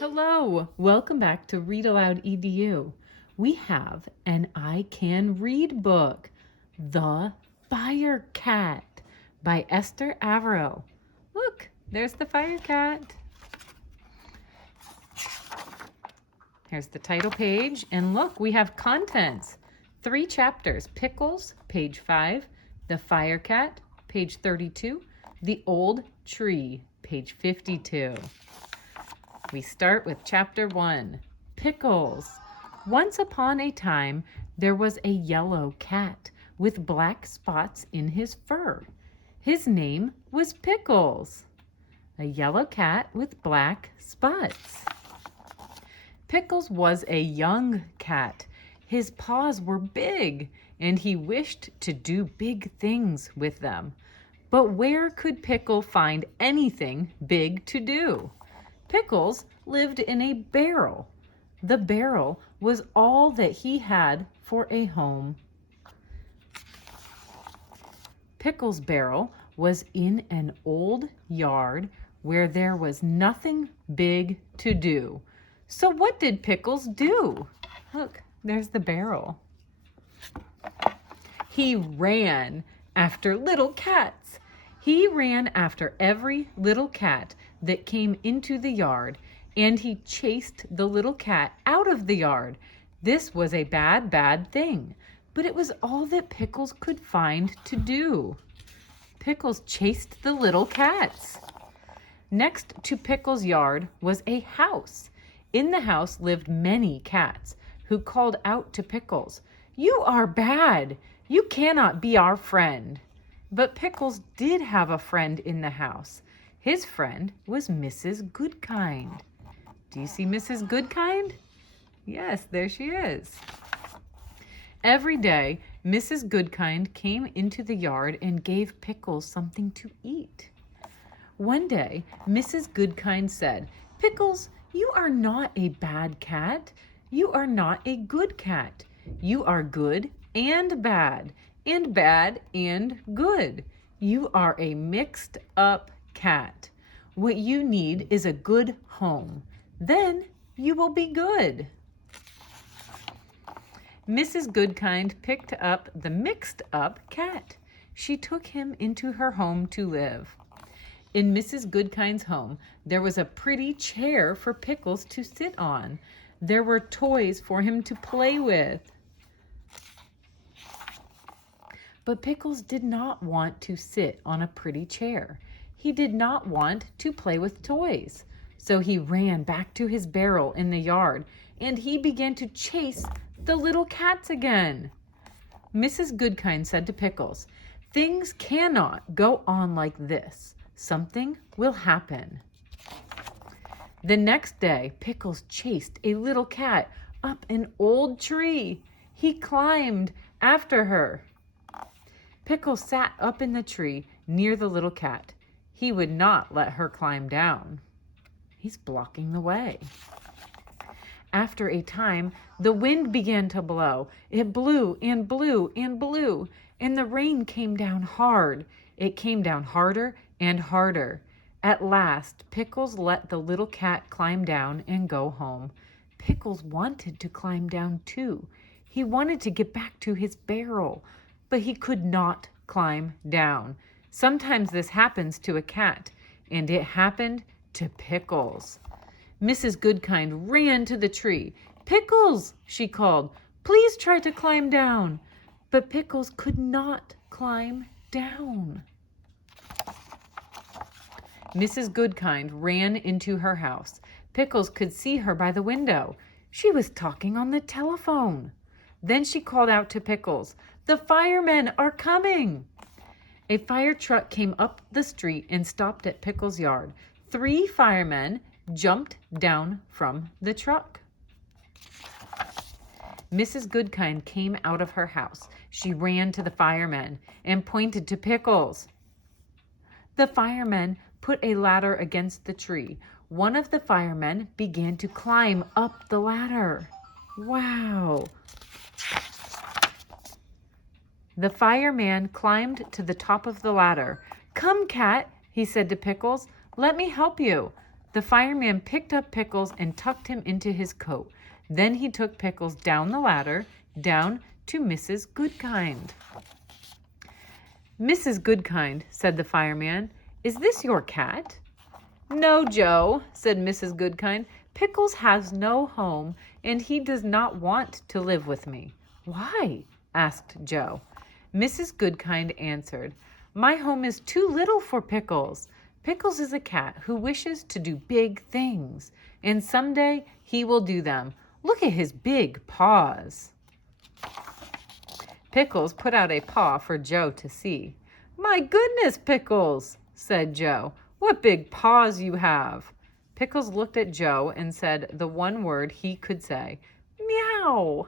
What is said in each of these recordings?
Hello, welcome back to Read Aloud EDU. We have an I Can Read book, The Fire Cat by Esther Averill. Look, there's the fire cat. Here's the title page, and look, we have contents. 3 chapters, Pickles, page 5, The Fire Cat, page 32, The Old Tree, page 52. We start with chapter 1, Pickles. Once upon a time, there was a yellow cat with black spots in his fur. His name was Pickles. A yellow cat with black spots. Pickles was a young cat. His paws were big, and he wished to do big things with them. But where could Pickle find anything big to do? Pickles lived in a barrel. The barrel was all that he had for a home. Pickles' barrel was in an old yard where there was nothing big to do. So what did Pickles do? Look, there's the barrel. He ran after little cats. He ran after every little cat that came into the yard, and he chased the little cat out of the yard. This was a bad thing, but it was all that Pickles could find to do. Pickles chased the little cats. Next to Pickles' yard was a house. In the house lived many cats who called out to Pickles, "You are bad. You cannot be our friend." But Pickles did have a friend in the house. His friend was Mrs. Goodkind. Do you see Mrs. Goodkind? Yes, there she is. Every day, Mrs. Goodkind came into the yard and gave Pickles something to eat. One day, Mrs. Goodkind said, "Pickles, you are not a bad cat. You are not a good cat. You are good and bad and good. You are a mixed up cat. What you need is a good home. Then you will be good." Mrs. Goodkind picked up the mixed up cat. She took him into her home to live. In Mrs. Goodkind's home, there was a pretty chair for Pickles to sit on. There were toys for him to play with. But Pickles did not want to sit on a pretty chair. He did not want to play with toys. So he ran back to his barrel in the yard, and he began to chase the little cats again. Mrs. Goodkind said to Pickles, "Things cannot go on like this. Something will happen." The next day, Pickles chased a little cat up an old tree. He climbed after her. Pickles sat up in the tree near the little cat. He would not let her climb down. He's blocking the way. After a time, the wind began to blow. It blew and blew and blew, and the rain came down hard. It came down harder and harder. At last, Pickles let the little cat climb down and go home. Pickles wanted to climb down too. He wanted to get back to his barrel, but he could not climb down. Sometimes this happens to a cat, and it happened to Pickles. Mrs. Goodkind ran to the tree. "Pickles," she called, "please try to climb down." But Pickles could not climb down. Mrs. Goodkind ran into her house. Pickles could see her by the window. She was talking on the telephone. Then she called out to Pickles, "The firemen are coming." A fire truck came up the street and stopped at Pickles' yard. 3 firemen jumped down from the truck. Mrs. Goodkind came out of her house. She ran to the firemen and pointed to Pickles. The firemen put a ladder against the tree. One of the firemen began to climb up the ladder. Wow! The fireman climbed to the top of the ladder. "Come, cat," he said to Pickles. "Let me help you." The fireman picked up Pickles and tucked him into his coat. Then he took Pickles down the ladder, down to Mrs. Goodkind. Mrs. Goodkind, said the fireman, is this your cat? No, Joe, said Mrs. Goodkind. Pickles has no home, and he does not want to live with me. Why? Asked Joe. Mrs. Goodkind answered, my home is too little for Pickles. Pickles is a cat who wishes to do big things, and someday he will do them. Look at his big paws. Pickles put out a paw for Joe to see. My goodness, Pickles, said Joe. What big paws you have. Pickles looked at Joe and said the one word he could say, meow.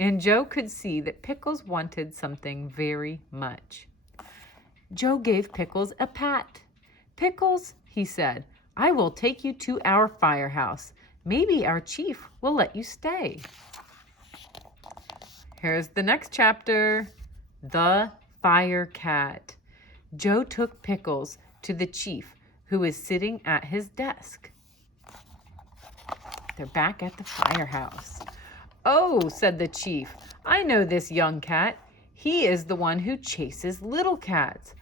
And Joe could see that Pickles wanted something very much. Joe gave Pickles a pat. Pickles, he said, I will take you to our firehouse. Maybe our chief will let you stay. Here's the next chapter, The Fire Cat. Joe took Pickles to the chief, who is sitting at his desk. They're back at the firehouse. Oh, said the chief, I know this young cat. He is the one who chases little cats.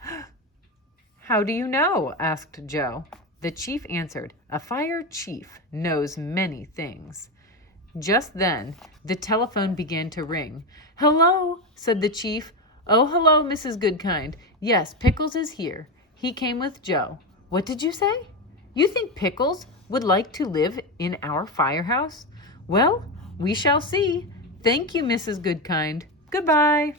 How do you know? Asked Joe. The chief answered, a fire chief knows many things. Just then, the telephone began to ring. Hello, said the chief. Oh, hello, Mrs. Goodkind. Yes, Pickles is here. He came with Joe. What did you say? You think Pickles would like to live in our firehouse? Well, we shall see. Thank you, Mrs. Goodkind. Goodbye.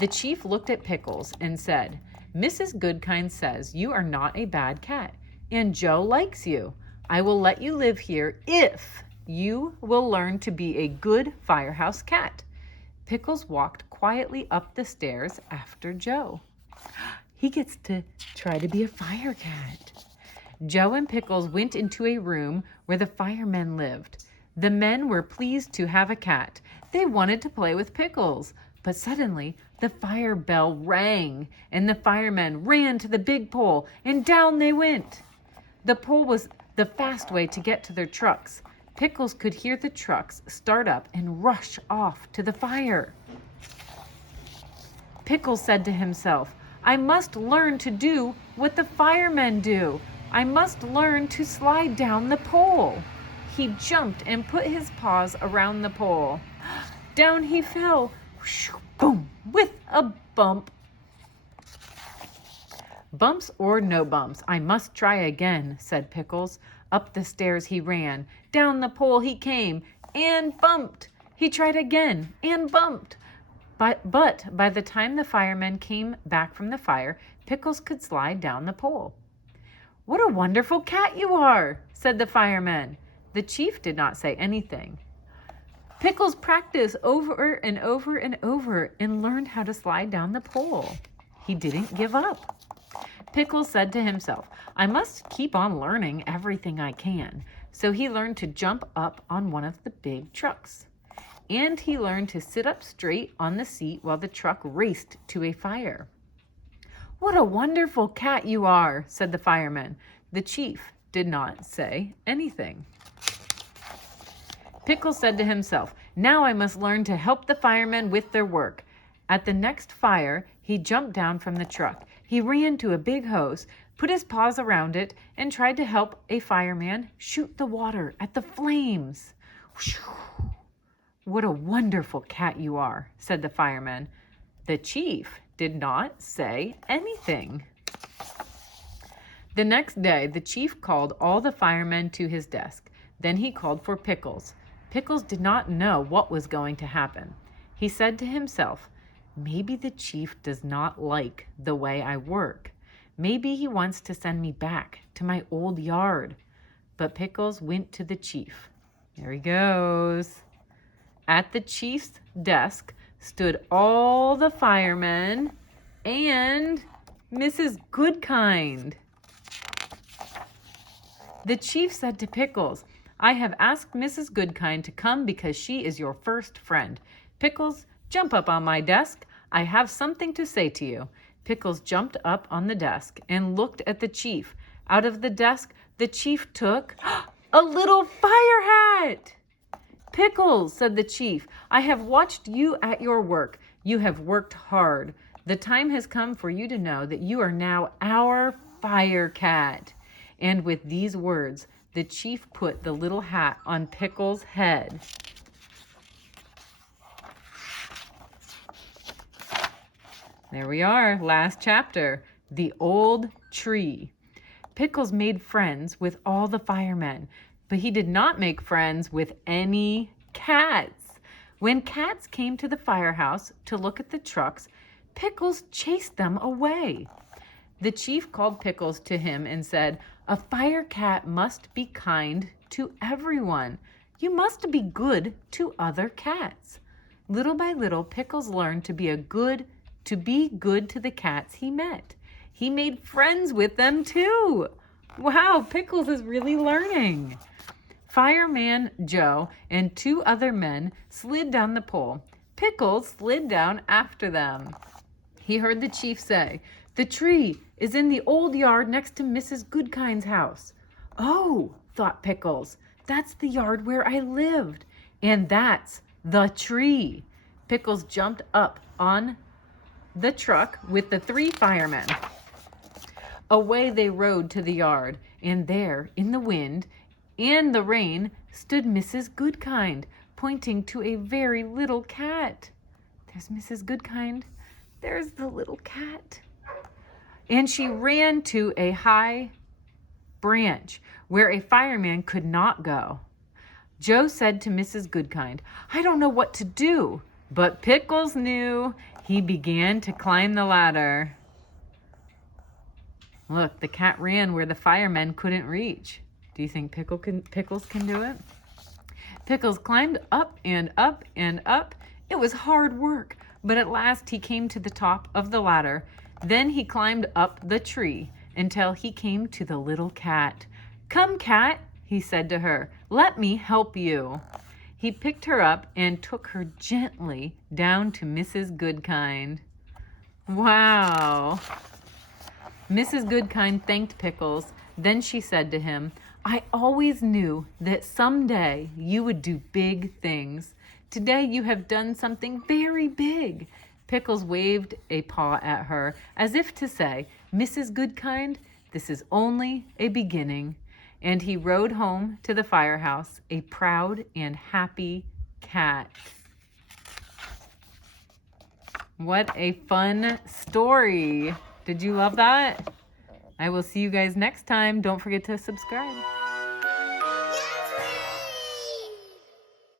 The chief looked at Pickles and said, Mrs. Goodkind says you are not a bad cat, and Joe likes you. I will let you live here if you will learn to be a good firehouse cat. Pickles walked quietly up the stairs after Joe. He gets to try to be a fire cat. Joe and Pickles went into a room where the firemen lived. The men were pleased to have a cat. They wanted to play with Pickles, but suddenly the fire bell rang and the firemen ran to the big pole and down they went. The pole was the fast way to get to their trucks. Pickles could hear the trucks start up and rush off to the fire. Pickles said to himself, I must learn to do what the firemen do. I must learn to slide down the pole. He jumped and put his paws around the pole. Down he fell, whoosh, boom, with a bump. Bumps or no bumps, I must try again, said Pickles. Up the stairs he ran. Down the pole he came and bumped. He tried again and bumped. But by the time the firemen came back from the fire, Pickles could slide down the pole. What a wonderful cat you are, said the firemen. The chief did not say anything. Pickles practiced over and over and over and learned how to slide down the pole. He didn't give up. Pickles said to himself, I must keep on learning everything I can. So he learned to jump up on one of the big trucks. And he learned to sit up straight on the seat while the truck raced to a fire. What a wonderful cat you are, said the fireman. The chief did not say anything. Pickles said to himself, now I must learn to help the firemen with their work. At the next fire, he jumped down from the truck. He ran to a big hose, put his paws around it, and tried to help a fireman shoot the water at the flames. What a wonderful cat you are, said the fireman. The chief did not say anything. The next day, the chief called all the firemen to his desk. Then he called for Pickles. Pickles did not know what was going to happen. He said to himself, maybe the chief does not like the way I work. Maybe he wants to send me back to my old yard. But Pickles went to the chief. There he goes. At the chief's desk stood all the firemen and Mrs. Goodkind. The chief said to Pickles, I have asked Mrs. Goodkind to come because she is your first friend. Pickles, jump up on my desk. I have something to say to you. Pickles jumped up on the desk and looked at the chief. Out of the desk, the chief took a little fire hat. Pickles, said the chief, I have watched you at your work. You have worked hard. The time has come for you to know that you are now our fire cat. And with these words, the chief put the little hat on Pickles' head. There we are, last chapter, the old tree. Pickles made friends with all the firemen, but he did not make friends with any cats. When cats came to the firehouse to look at the trucks, Pickles chased them away. The chief called Pickles to him and said, a fire cat must be kind to everyone. You must be good to other cats. Little by little, Pickles learned to be good to the cats he met. He made friends with them too. Wow, Pickles is really learning. Fireman Joe and 2 other men slid down the pole. Pickles slid down after them. He heard the chief say, the tree is in the old yard next to Mrs. Goodkind's house. Oh, thought Pickles, that's the yard where I lived. And that's the tree. Pickles jumped up on the truck with the 3 firemen. Away they rode to the yard, and there, in the wind and the rain, stood Mrs. Goodkind, pointing to a very little cat. There's Mrs. Goodkind. There's the little cat. And she ran to a high branch where a fireman could not go. Joe said to Mrs. Goodkind, I don't know what to do. But Pickles knew. He began to climb the ladder. Look, the cat ran where the firemen couldn't reach. Do you think Pickles can do it? Pickles climbed up and up and up. It was hard work, but at last he came to the top of the ladder. Then he climbed up the tree until he came to the little cat. Come, cat, he said to her. Let me help you. He picked her up and took her gently down to Mrs. Goodkind. Wow. Mrs. Goodkind thanked Pickles. Then she said to him, I always knew that someday you would do big things. Today you have done something very big. Pickles waved a paw at her as if to say, Mrs. Goodkind, this is only a beginning. And he rode home to the firehouse, a proud and happy cat. What a fun story. Did you love that? I will see you guys next time. Don't forget to subscribe.